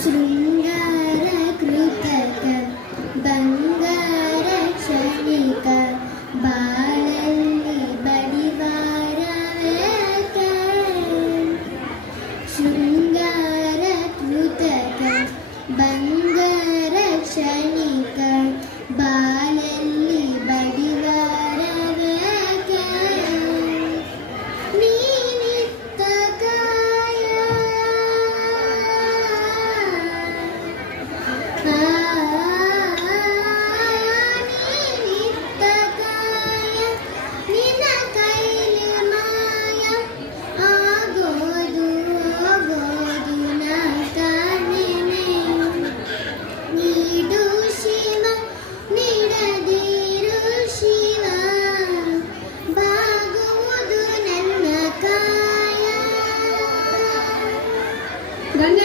ಶೃಂಗಾರ ಕೃತಕ ಬಂಗಾರ ಕ್ಷಣಿಕ ಬಾಳಲ್ಲಿ ಬಡಿವಾರವೇಕ ಶೃಂಗಾರ ಕೃತಕ ಬಂಗಾರ ಕ್ಷಣಿಕ ಬಾಳಲ್ಲಿ ಬಡಿವಾರವೇಕ ನೀನಿತ್ತ ಕಾಯ ನೀನಿತ್ತ ಕಾಯ ನಿನ್ನ ಕೈಲಿ ಮಾಯ ಆಗೋದು ನಾ ಕಾಣೆನೆ ನೀಡು ಶಿವ ನೀಡದಿರು ಶಿವ ಬಾಗುವುದು ನನ್ನ ಕಾಯ.